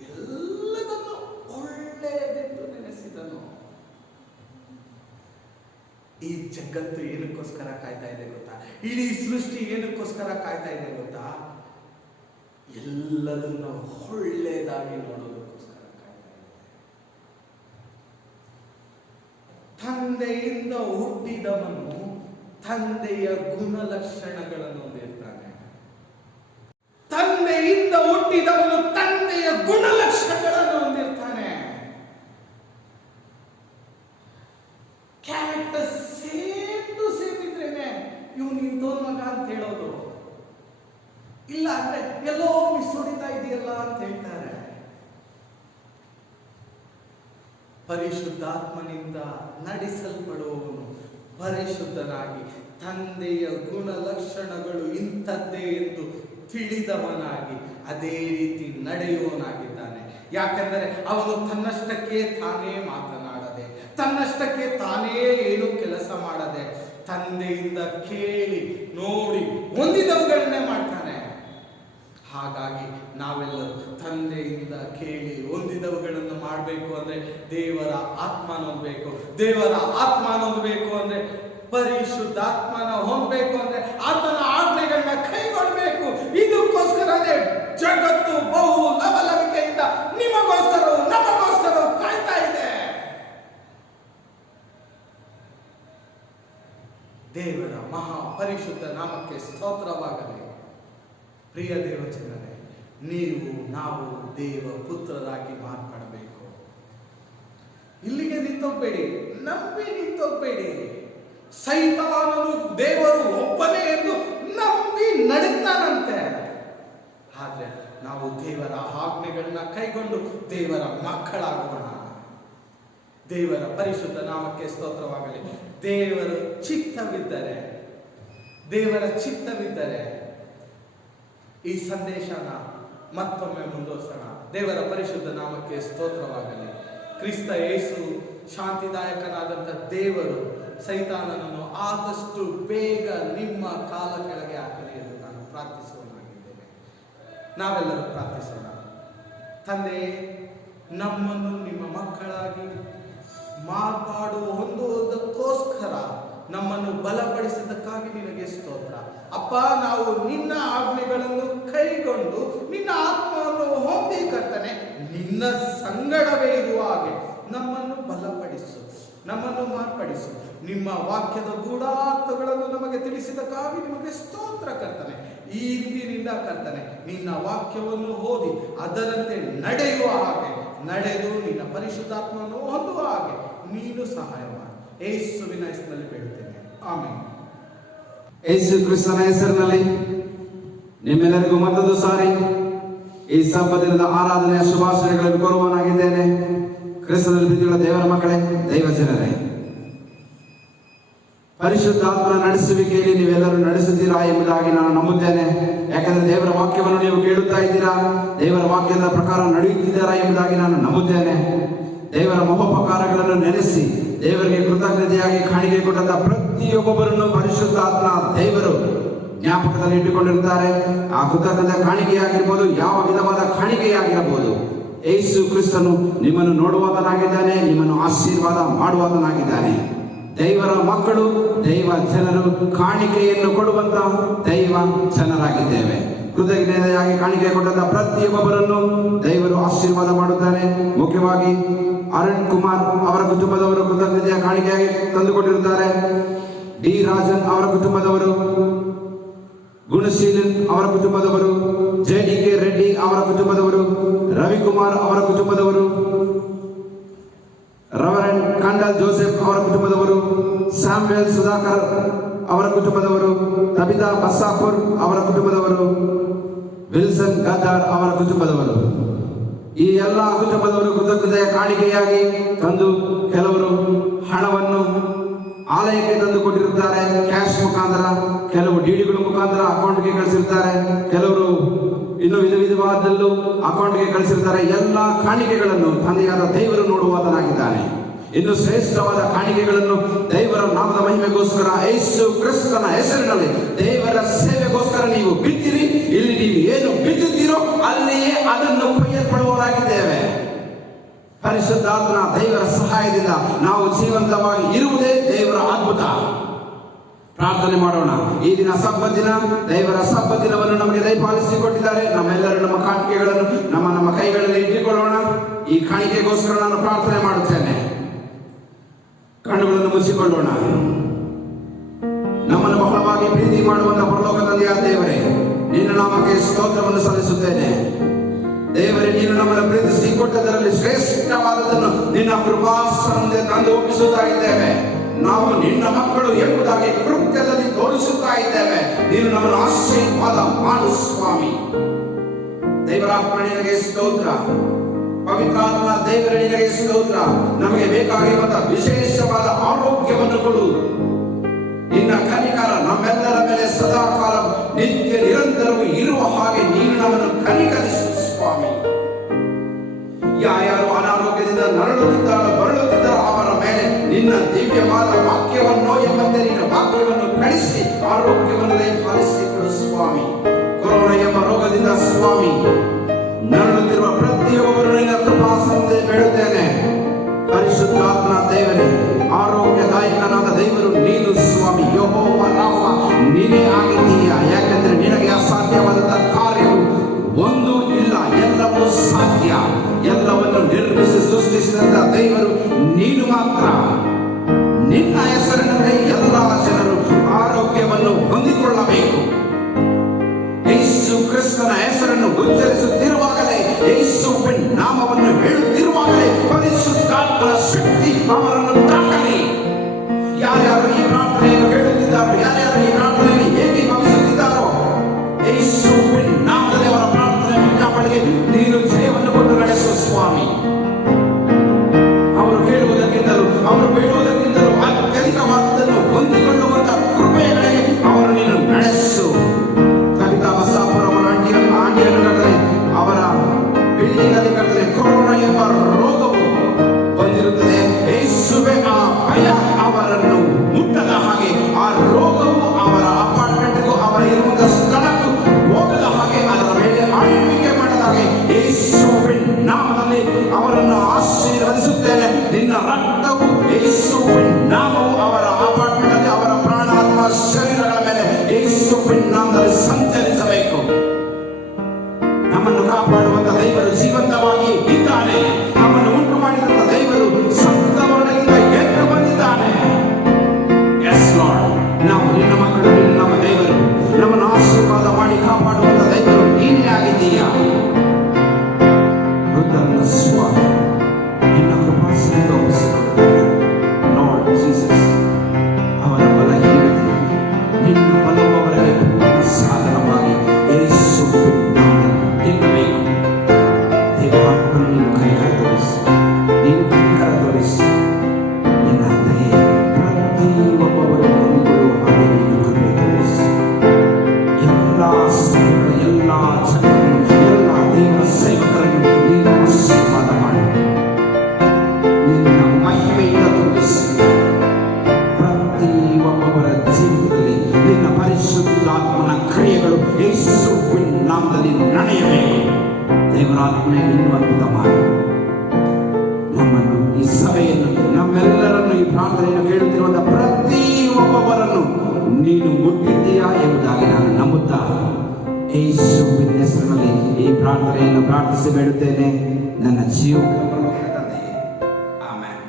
ಎಲ್ಲದನ್ನು ಒಳ್ಳೆಯದೆಂದು ನೆನೆಸಿದನು. ಈ ಜಗತ್ತು ಏನಕ್ಕೋಸ್ಕರ ಕಾಯ್ತಾ ಇದೆ ಗೊತ್ತಾ? ಇಡೀ ಸೃಷ್ಟಿ ಏನಕ್ಕೋಸ್ಕರ ಕಾಯ್ತಾ ಇದೆ ಗೊತ್ತಾ? ಎಲ್ಲದನ್ನು ಒಳ್ಳೆಯದಾಗಿ ನೋಡೋದಕ್ಕೋಸ್ಕರ ಕಾಯ್ತಾ ಇದೆ. ತಂದೆಯಿಂದ ಹುಟ್ಟಿದವನು ತಂದೆಯ ಗುಣಲಕ್ಷಣಗಳನ್ನು ಹೊಂದಿರ್ತಾನೆ. ತಂದೆಯಿಂದ ಹುಟ್ಟಿದವನು ತಂದೆಯ ಗುಣಲಕ್ಷಣಗಳನ್ನು ಹೊಂದಿರ್ತಾನೆ. ಕ್ಯಾರೆಕ್ಟರ್ ಸೇಮ್ ಟು ಸೇಮ್ ಇದ್ರೇನೆ ಇವನು ಇಂಥವ್ರ ಮಗ ಅಂತ ಹೇಳೋದು. ಇಲ್ಲ ಅಂದ್ರೆ ಎಲ್ಲೋ ಮಿಸ್ ಹೊಡಿತಾ ಇದೆಯಲ್ಲ ಅಂತ ಹೇಳ್ತಾರೆ. ಪರಿಶುದ್ಧಾತ್ಮನಿಂದ ನಡೆಸಲ್ಪಡುವವನು ಪರಿಶುದ್ಧನಾಗಿ ತಂದೆಯ ಗುಣಲಕ್ಷಣಗಳು ಇಂಥದ್ದೇ ಎಂದು ತಿಳಿದವನಾಗಿ ಅದೇ ರೀತಿ ನಡೆಯುವವನಾಗಿದ್ದಾನೆ. ಯಾಕೆಂದರೆ ಅವನು ತನ್ನಷ್ಟಕ್ಕೆ ತಾನೇ ಮಾತನಾಡದೆ, ತನ್ನಷ್ಟಕ್ಕೆ ತಾನೇ ಏನು ಕೆಲಸ ಮಾಡದೆ, ತಂದೆಯಿಂದ ಕೇಳಿ ನೋಡಿ ಹೊಂದಿದವುಗಳನ್ನೇ ಮಾಡ್ತಾನೆ. ಹಾಗಾಗಿ ನಾವೆಲ್ಲರೂ ತಂದೆಯಿಂದ ಕೇಳಿ ಹೊಂದಿದವುಗಳನ್ನು ಮಾಡಬೇಕು ಅಂದ್ರೆ ದೇವರ ಆತ್ಮ ಹೊಂದಬೇಕು. ದೇವರ ಆತ್ಮ ಹೊಂದಬೇಕು ಅಂದ್ರೆ ಪರಿಶುದ್ಧಾತ್ಮನ ಹೊಂದಬೇಕು ಅಂದ್ರೆ ಆತನ ಆಜ್ಞೆಗಳನ್ನ ಕೈಗೊಳ್ಳಬೇಕು. ಇದಕ್ಕೋಸ್ಕರನೇ ಜಗತ್ತು ಬಹು ಲವಲವಿಕೆಯಿಂದ ನಿಮಗೋಸ್ಕರವೂ ನಮಗೋಸ್ಕರವೂ ಕಾಯ್ತಾ ಇದೆ. ದೇವರ ಮಹಾ ಪರಿಶುದ್ಧ ನಾಮಕ್ಕೆ ಸ್ತೋತ್ರವಾಗಲಿ. ಪ್ರಿಯ ದೇವಜನರೇ, ನೀವು ನಾವು ದೇವ ಪುತ್ರರಾಗಿ ಮಾರ್ಪಡಬೇಕು. ಇಲ್ಲಿಗೆ ನಿಂತೋಗ್ಬೇಡಿ, ನಂಬಿ ನಿಂತೋಗ್ಬೇಡಿ. ಸೈತಾನನು ದೇವರು ಒಬ್ಬನೇ ಎಂದು ನಂಬಿ ನಡೀತಾನಂತೆ. ಆದ್ರೆ ನಾವು ದೇವರ ಆಜ್ಞೆಗಳನ್ನ ಕೈಗೊಂಡು ದೇವರ ಮಕ್ಕಳಾಗೋಣ. ದೇವರ ಪರಿಶುದ್ಧ ನಾಮಕ್ಕೆ ಸ್ತೋತ್ರವಾಗಲಿ. ದೇವರ ಚಿತ್ತವಿದ್ದರೆ ಈ ಸಂದೇಶನ ಮತ್ತೊಮ್ಮೆ ಮುಂದುವರಿಸೋಣ. ದೇವರ ಪರಿಶುದ್ಧ ನಾಮಕ್ಕೆ ಸ್ತೋತ್ರವಾಗಲಿ. ಕ್ರಿಸ್ತ ಯೇಸು ಶಾಂತಿದಾಯಕನಾದಂಥ ದೇವರು ಸೈತಾನನನ್ನು ಆದಷ್ಟು ಬೇಗ ನಿಮ್ಮ ಕಾಲ ಕೆಳಗೆ ಹಾಕಲಿ ಎಂದು ನಾನು ಪ್ರಾರ್ಥಿಸುವನಾಗಿದ್ದೇನೆ. ನಾವೆಲ್ಲರೂ ಪ್ರಾರ್ಥಿಸೋಣ. ತಂದೆ, ನಮ್ಮನ್ನು ನಿಮ್ಮ ಮಕ್ಕಳಾಗಿ ಮಾರ್ಪಾಡು ಹೊಂದುವುದಕ್ಕೋಸ್ಕರ ನಮ್ಮನ್ನು ಬಲಪಡಿಸಿದ್ದಕ್ಕಾಗಿ ನಿನಗೆ ಸ್ತೋತ್ರ. ಅಪ್ಪ, ನಾವು ನಿನ್ನ ಆಜ್ಞೆಗಳನ್ನು ಕೈಗೊಂಡು ನಿನ್ನ ಆತ್ಮವನ್ನು ಹೊಂದಿ ಕರ್ತನೆ ನಿನ್ನ ಸಂಗಡವೇ ಇರುವ ಹಾಗೆ ನಮ್ಮನ್ನು ಬಲಪಡಿಸು, ನಮ್ಮನ್ನು ಮಾರ್ಪಡಿಸು. ನಿಮ್ಮ ವಾಕ್ಯದ ಗೂಢಾರ್ಥಗಳನ್ನು ನಮಗೆ ತಿಳಿಸಿದಕ್ಕಾಗಿ ನಿಮಗೆ ಸ್ತೋತ್ರ ಕರ್ತನೆ. ಈ ಇಂದಿನಿಂದ ಕರ್ತನೆ ನಿನ್ನ ವಾಕ್ಯವನ್ನು ಓದಿ ಅದರಂತೆ ನಡೆಯುವ ಹಾಗೆ ನಡೆದು ನಿನ್ನ ಪರಿಶುದ್ಧಾತ್ಮವನ್ನು ಹೊಂದುವ ಹಾಗೆ ನೀನು ಸಹಾಯ ಮಾಡಿ. ಯೇಸುವಿನ ಹೆಸರಿನಲ್ಲಿ ಬೇಡುತ್ತೇನೆ, ಆಮೆನ್. ಯೇಸು ಕ್ರಿಸ್ತನ ಹೆಸರಿನಲ್ಲಿ ನಿಮ್ಮೆಲ್ಲರಿಗೂ ಮತ್ತೊಂದು ಸಾರಿ ಈ ಸಬ್ಬದಿನದ ಆರಾಧನೆಯ ಶುಭಾಶಯಗಳನ್ನು ಕೋರುವನಾಗಿದ್ದೇನೆ. ಕ್ರಿಸ್ತನಲ್ಲಿ ಪ್ರೀತಿಯುಳ್ಳ ದೇವರ ಮಕ್ಕಳೇ, ದೈವ ಜನರೇ, ಪರಿಶುದ್ಧಾತ್ಮನ ನಡೆಸುವಿಕೆಯಲ್ಲಿ ನೀವೆಲ್ಲರೂ ನಡೆಸುತ್ತೀರಾ ಎಂಬುದಾಗಿ ನಾನು ನಂಬುತ್ತೇನೆ. ಯಾಕಂದ್ರೆ ದೇವರ ವಾಕ್ಯವನ್ನು ನೀವು ಕೇಳುತ್ತಾ ಇದ್ದೀರಾ, ದೇವರ ವಾಕ್ಯದ ಪ್ರಕಾರ ನಡೆಯುತ್ತಿದ್ದೀರಾ ಎಂಬುದಾಗಿ ನಾನು ನಂಬುತ್ತೇನೆ. ದೇವರ ಮಹೋಪಕಾರಗಳನ್ನು ನೆನೆಸಿ ದೇವರಿಗೆ ಕೃತಜ್ಞತೆಯಾಗಿ ಕಾಣಿಕೆ ಕೊಟ್ಟಂತ ಪ್ರತಿಯೊಬ್ಬೊಬ್ಬರನ್ನು ಪರಿಶುದ್ಧಾತ್ಮ ದೇವರು ಜ್ಞಾಪಕದಲ್ಲಿ ಇಟ್ಟುಕೊಂಡಿರುತ್ತಾರೆ. ಆ ಕೃತಜ್ಞತೆ ಕಾಣಿಕೆಯಾಗಿರ್ಬೋದು, ಯಾವ ವಿಧವಾದ ಕಾಣಿಕೆಯಾಗಿರಬಹುದು, ಯೇಸು ಕ್ರಿಸ್ತನು ನಿಮ್ಮನ್ನು ನೋಡುವಾತನಾಗಿದ್ದಾನೆ, ನಿಮ್ಮನ್ನು ಆಶೀರ್ವಾದ ಮಾಡುವಾತನಾಗಿದ್ದಾನೆ. ದೈವರ ಮಕ್ಕಳು, ದೈವ ಜನರು ಕಾಣಿಕೆಯನ್ನು ಕೊಡುವಂತ ದೈವ ಜನರಾಗಿದ್ದೇವೆ. ಕೃತಜ್ಞತೆಯಾಗಿ ಕಾಣಿಕೆ ಕೊಟ್ಟಂತ ಪ್ರತಿಯೊಬ್ಬರನ್ನು ದೇವರು ಆಶೀರ್ವಾದ ಮಾಡುತ್ತಾನೆ. ಮುಖ್ಯವಾಗಿ ಅರುಣ್ ಕುಮಾರ್ ಅವರ ಕುಟುಂಬದವರು ಕೃತಜ್ಞತೆಯ ಕಾಣಿಕೆಯಾಗಿ ತಂದುಕೊಂಡಿರುತ್ತಾರೆ. ಡಿ ರಾಜನ್ ಅವರ ಕುಟುಂಬದವರು, ಗುಣಶೀಲನ್ ಅವರ ಕುಟುಂಬದವರು, JDK ರೆಡ್ಡಿ ಅವರ ಕುಟುಂಬದವರು, ರವಿಕುಮಾರ್ ಅವರ ಕುಟುಂಬದವರು, ರೆವರೆಂಡ್ ಕಂಡಲ್ ಜೋಸೆಫ್ ಅವರ ಕುಟುಂಬದವರು, ಸ್ಯಾಮ್ಯುಯಲ್ ಸುಧಾಕರ್ ಅವರ ಕುಟುಂಬದವರು, ತಬಿತಾ ಬಸ್ಸಾಪುರ್ ಅವರ ಕುಟುಂಬದವರು, ವಿಲ್ಸನ್ ಗದ್ದಾರ್ ಅವರ ಕುಟುಂಬದವರು, ಈ ಎಲ್ಲ ಕುಟುಂಬದವರು ಕೃತಜ್ಞತೆಯ ಕಾಣಿಕೆಯಾಗಿ ತಂದು ಕೆಲವರು ಹಣವನ್ನು ಆಲಯಕ್ಕೆ ತಂದು ಕೊಟ್ಟಿರುತ್ತಾರೆ. ಕ್ಯಾಶ್ ಮುಖಾಂತರ, ಕೆಲವು ಡಿಡಿಗಳ ಮುಖಾಂತರ ಅಕೌಂಟ್ಗೆ ಕಳಿಸಿರ್ತಾರೆ, ಕೆಲವರು ಇನ್ನು ವಿಧವಾದಲ್ಲೂ ಅಕೌಂಟ್ಗೆ ಕಳಿಸಿರ್ತಾರೆ. ಎಲ್ಲ ಕಾಣಿಕೆಗಳನ್ನು ತಂದೆಯಾದ ದೇವರು ನೋಡುವಾತನಾಗಿದ್ದಾನೆ. ಇನ್ನು ಶ್ರೇಷ್ಠವಾದ ಕಾಣಿಕೆಗಳನ್ನು ದೇವರ ನಾಮದ ಮಹಿಮೆಗೋಸ್ಕರ ಯೇಸು ಕ್ರಿಸ್ತನ ಹೆಸರಿನಲ್ಲಿ ದೇವರ ಸೇವೆಗೋಸ್ಕರ ನೀವು ಬಿತ್ತಿರಿ. ಇಲ್ಲಿ ನೀವು ಏನು ಬಿತ್ತುತ್ತೀರೋ ಅಲ್ಲಿಯೇ ಅದನ್ನು ಕೊಯ್ಯಲ್ಪಡುವವರಾಗಿದ್ದೇವೆ. ಪರಿಶುದ್ಧಾತ್ಮನ ದೇವರ ಸಹಾಯದಿಂದ ನಾವು ಜೀವಂತವಾಗಿ ಇರುವುದೇ ದೇವರ ಅದ್ಭುತ. ಪ್ರಾರ್ಥನೆ ಮಾಡೋಣ. ಈ ದಿನ ಸಬ್ಬತ್ ದಿನ, ದೇವರ ಸಬ್ಬತ್ ದಿನವನ್ನು ನಮಗೆ ದಯಪಾಲಿಸಿಕೊಟ್ಟಿದ್ದಾರೆ. ನಮ್ಮೆಲ್ಲರೂ ನಮ್ಮ ಕಾಣಿಕೆಗಳನ್ನು ನಮ್ಮ ಕೈಗಳಲ್ಲಿ ಇಟ್ಟುಕೊಳ್ಳೋಣ. ಈ ಕಾಣಿಕೆಗೋಸ್ಕರ ನಾನು ಪ್ರಾರ್ಥನೆ ಮಾಡುತ್ತೇನೆ. ಕಣ್ಣುಗಳನ್ನು ಮುಚ್ಚಿಕೊಳ್ಳೋಣ. ನಮ್ಮನ್ನು ಬಹಳವಾಗಿ ಪ್ರೀತಿ ಮಾಡುವಂತಹ ಪರಲೋಕ ತಂದೆಯ ದೇವರೇ, ನಿನ್ನ ನಾಮಕ್ಕೆ ಸ್ತೋತ್ರವನ್ನು ಸಲ್ಲಿಸುತ್ತೇನೆ. ದೇವರೇ, ನೀನು ನಮ್ಮನ್ನು ಪ್ರೀತಿಸಿ ಕೊಟ್ಟದರಲ್ಲಿ ಶ್ರೇಷ್ಠವಾದದನ್ನು ನಿನ್ನ ಕೃಪಾಸನದಿಂದ ತಂದು ಒಪ್ಪಿಸುತ್ತಾ ಇದ್ದೇವೆ. ನಾವು ನಿನ್ನ ಮಕ್ಕಳು ಎಂಬುದಾಗಿ ಕೃತ್ಯದಲ್ಲಿ ತೋರಿಸುತ್ತಾ ಇದ್ದೇವೆ. ನೀನು ನಮ್ಮನ್ನು ಆಶೀರ್ವಾದ ಮಾಡು ಸ್ವಾಮಿ. ದೇವರಾತ್ಮನಿಗೆ ಸ್ತೋತ್ರ, ಪವಿತ್ರಾತ್ಮ ದೇವರಿಗೆ ಸ್ತೋತ್ರ. ನಮಗೆ ಬೇಕಾಗಿರುವಂತಹ ವಿಶೇಷವಾದ ಆರೋಗ್ಯವನ್ನು ಕೊಡು. ನಿನ್ನ ಕನಿಕರ ನಮ್ಮೆಲ್ಲರ ಮೇಲೆ ಸದಾ ಕಾಲ ನಿತ್ಯ ನಿರಂತರವೂ ಇರುವ ಹಾಗೆ ನೀನು ನಮ್ಮನ್ನು ಕನಿಕರಿಸು ಸ್ವಾಮಿ. ಯಾರು ಅನಾರೋಗ್ಯದಿಂದ ಬರಳುತ್ತಿದ್ದಾರೋ ಅವರ ಮೇಲೆ ನಿನ್ನ ದಿವ್ಯವಾದ ವಾಕ್ಯವನ್ನು ಎಂಬಂತೆ ನಿನ್ನ ವಾಕ್ಯವನ್ನು ಕಳಿಸಿ ಆರೋಗ್ಯವನ್ನು ದಯಪಾಲಿಸಿಕೊಡು ಸ್ವಾಮಿ. ಕೊರೋನಾ ಎಂಬ ರೋಗದಿಂದ ಸ್ವಾಮಿ ನರಳುತ್ತಿರುವ ಪ್ರತಿಯೊಬ್ಬರು ನಿನ್ನ ಕೃಪಾಸನದಲ್ಲಿ ಬೇಡುತ್ತೇನೆ. ಪರಿಶುದ್ಧಾತ್ಮ ದೇವರೇ, ಆರೋಗ್ಯದಾಯಕನಾದ ದೇವರು ನೀನು ಸ್ವಾಮಿ. ಯೆಹೋವ ರಾಫ, ನೀನೇ ಆಗಿದ್ದೀಯ. ಯಾಕೆಂದ್ರೆ ನಿನಗೆ ಅಸಾಧ್ಯವಾದಂಥ ಕಾರ್ಯವು ಒಂದು ಇಲ್ಲ, ಎಲ್ಲವೂ ಸಾಧ್ಯ. ಎಲ್ಲವನ್ನು ನಿರ್ಮಿಸಿ ಸೃಷ್ಟಿಸಿದಂತ ದೇವರು ನೀನು ಮಾತ್ರ. ನಿನ್ನ ಹೆಸರಿನಲ್ಲಿ ಎಲ್ಲ ಜನರು ಆರೋಗ್ಯವನ್ನು ಹೊಂದಿಕೊಳ್ಳಬೇಕು. ಯೇಸು ಕ್ರಿಸ್ತನ ಹೆಸರನ್ನು ಉಚ್ಚರಿಸುತ್ತಿರುವಾಗಲೇ, ಯೇಸುವಿನ ನಾಮವನ್ನು ಹೇಳುತ್ತಿರುವಾಗಲೇ ಪರಿಶುದ್ಧಾತ್ಮನ ಶಕ್ತಿ ಅವರನ್ನು ತಾಕಲಿ. ಯಾರ್ಯಾರು ಈ ಪ್ರಾರ್ಥನೆಯನ್ನು ಕೇಳುತ್ತಿದ್ದಾರೋ, ಯಾರ್ಯಾರು ಈ ಪ್ರಾರ್ಥನೆಯಲ್ಲಿ ಹೇಗೆ ಭಾವಿಸುತ್ತಿದ್ದಾರೋ, ಯೇಸುವಿನ ನಾಮದಲ್ಲಿ ಅವರ ಪ್ರಾರ್ಥನೆ ವಿಜ್ಞಾಪನೆಗೆ ನೀನು ಜಯವನ್ನು ಕೊಟ್ಟು ನಡೆಸುವ ಸ್ವಾಮಿ. ಅವರು ಕೇಳುವುದಕ್ಕಿಂತಲೂ, ಅವರು ಬೇಡುವುದಕ್ಕಿಂತಲೂ ಅತ್ಯಧಿಕವಾದದ್ದನ್ನು ಹೊಂದಿಕೊಳ್ಳುವಂತ ಕೃಪೆಗಳಿಗೆ ಅವರು ನೀನು ನಡೆಸು. ಕವಿತಾ ಬಸಾಪುರ ಅವರ ಆಂಟಿಯನ್ನು ಕಟ್ಟಲೆ, ಅವರ ಬಿಲ್ಡಿಂಗ್ ಅಲ್ಲಿ ಕಟ್ಟಲೆ ಕೊರೋನಾ ಎಂಬ ರೋಗವು ಬಂದಿರುತ್ತದೆ. ಯೇಸುವೆ, ಆ ಭಯ ಅವರನ್ನು ಮುಟ್ಟದ ಹಾಗೆ, ಆ ರೋಗವು ಅವರ ಅಪಾರ್ಟ್ಮೆಂಟ್ಗೂ ಅವರ ಇರುವಂತ ಸ್ಥಳಕ್ಕೂ ಹೋಗದ ಹಾಗೆ, ಅದರ ಮೇಲೆ ಆಳ್ವಿಕೆ ಮಾಡದ ಹಾಗೆ ಯೇಸುವಿನ ನಾಮದಲ್ಲಿ ಅವರನ್ನು ಆಶೀರ್ವದಿಸುತ್ತೇನೆ. ನಿನ್ನ ರಕ್ತವು, ಯೇಸುವಿನ ನಾಮವು ಅವರ ಅಪಾರ್ಟ್ಮೆಂಟ್ ಅಲ್ಲಿ, ಅವರ ಪ್ರಾಣಾತ್ಮ ಶರೀರಗಳ ಮೇಲೆ ಯೇಸುವಿನ ನಾಮದಲ್ಲಿ ಸಂಚರಿಸಬೇಕು. ನಮ್ಮನ್ನು ಕಾಪಾಡುವಂತ ದೇವರು ಜೀವಂತವಾಗಿ ಇದ್ದಾನೆ. ನಮ್ಮನ್ನು ಉಂಟು ಮಾಡಿದಂತ ದೇವರು ಸತ್ತವರಿಂದ ಎದ್ದು ಬಂದಿದ್ದಾನೆ. ಎಸ್ ಲಾರ್ಡ್, ನಾವು ನಿನ್ನ ಮಕ್ಕಳು, ನಮ್ಮ ದೇವರು. ನಮ್ಮನ್ನು ಆಶೀರ್ವಾದ ಮಾಡಿ ಕಾಪಾಡುವಂತ ದೇವರು ನೀನೇ ಆಗಿದ್ದೀಯಾ. ವೃದ್ಧರನ್ನು ಸ್ವಾಮಿ ನಿನ್ನ ಕೃಪಾಸನದಿಂದ ಒಪ್ಪಿಸಿಕೊಳ್ಳುತ್ತೇನೆ. ಲಾರ್ಡ್ ಜೀಸಸ್, ಅವರ ಬಲಹೀನತೆ ನಿನ್ನ ಬಲವು ಅವರಿಗೆ ಪೂರ್ಣ ಸಾಧನವಾಗಿ ಯೇಸುವಿನ ನಾಮದಲ್ಲಿ ತಿನ್ನಬೇಕು. ದೇವರಾತ್ಮನು ನೀನು ಕೈಕಾರ ತೋರಿಸಿ, ನೀನು ಕೈಕಾರ ತೋರಿಸಿ, ನಿನ್ನ ದಯೆ ಪ್ರತಿ ಒಬ್ಬೊಬ್ಬರು ಹೊಂದಿಕೊಳ್ಳುವ ಹಾಗೆ ನೀನು ಕರುಣೆ ತೋರಿಸಿ. ಎಲ್ಲ ಸೇವಕರ, ಎಲ್ಲ ಜನರನ್ನು, ಎಲ್ಲ ದೇವರ ಸೇವಕರನ್ನು ನೀನು ಆಶೀರ್ವಾದ ಮಾಡಿ, ನಿನ್ನ ಮಹಿಮೆಯಿಂದ ತುಂಬಿಸಿ. ಪ್ರತಿ ಒಬ್ಬೊಬ್ಬರ ಜೀವಿತದಲ್ಲಿ ನಿನ್ನ ಪರಿಶುದ್ಧಾತ್ಮನ ಕ್ರಿಯೆಗಳು ಯೇಸುವಿನ ನಾಮದಲ್ಲಿ ನಡೆಯಬೇಕು. ದೇವರಾತ್ಮನೇ, ನೀನು ಅದ್ಭುತ ಮಾಡಿ ನಮ್ಮನ್ನು, ಈ ಸಭೆಯನ್ನು, ನಮ್ಮೆಲ್ಲರನ್ನು, ಈ ಪ್ರಾರ್ಥನೆಯನ್ನು ಕೇಳುತ್ತಿರುವಂತಹ ಪ್ರತಿ ಒಬ್ಬೊಬ್ಬರನ್ನು ನೀನು ಮುಟ್ಟಿದ್ದೀಯಾ ಎಂಬುದಾಗಿ ನಾನು ನಂಬುತ್ತಾ ಯೇಸುವಿನ ಹೆಸರಿನಲ್ಲಿ ಈ ಪ್ರಾರ್ಥನೆಯನ್ನು ಪ್ರಾರ್ಥಿಸಿ ಬೇಡುತ್ತೇನೆ. ನನ್ನ ಜೀವಕ್ಕೆ ತಂದೆಯೇ, ಆಮೆನ್.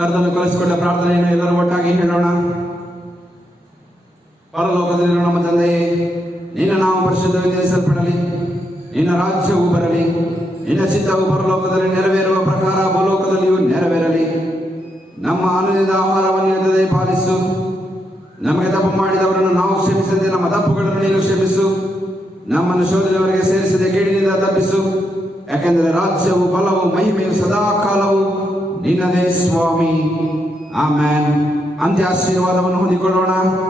ಕರ್ತನು ಕಲಿಸಿಕೊಟ್ಟ ಪ್ರಾರ್ಥನೆಯನ್ನು ಎಲ್ಲರೂ ಒಟ್ಟಾಗಿ ಹೇಳೋಣ. ಪರಲೋಕದಲ್ಲಿರುವ ನಮ್ಮ ತಂದೆಯೇ, ನಿನ್ನ ನಾಮ ಪರಿಶುದ್ಧವೆನಿಸಲ್ಪಡಲಿ, ನಿನ್ನ ರಾಜ್ಯವು ಬರಲಿ, ನಿನ್ನ ಚಿತ್ತವು ಪರಲೋಕದಲ್ಲಿ ನೆರವೇರುವ ಪ್ರಕಾರ ಭೂಲೋಕದಲ್ಲಿಯೂ ನೆರವೇರಲಿ. ನಮ್ಮ ಅನುದಿನದ ಆಹಾರವನ್ನು ಇಲ್ಲದೆ ಪಾಲಿಸು. ನಮಗೆ ತಪ್ಪು ಮಾಡಿದವರನ್ನು ನಾವು ಕ್ಷಮಿಸದೆ ನಮ್ಮ ತಪ್ಪುಗಳನ್ನು ನೀನು ಕ್ಷಮಿಸು. ನಮ್ಮನ್ನು ಶೋಧನೆಯವರೆಗೆ ಸೇರಿಸದೆ ಕೇಡಿನಿಂದ ತಪ್ಪಿಸು. ಯಾಕೆಂದರೆ ರಾಜ್ಯವು, ಬಲವು, ಮಹಿಮೆಯು ಸದಾ ಕಾಲವು ನಿನ್ನದೇ ಸ್ವಾಮಿ. ಆಮೇನ್. ಅಂತ್ಯ ಆಶೀರ್ವಾದವನ್ನು ಹೊಂದಿಕೊಳ್ಳೋಣ.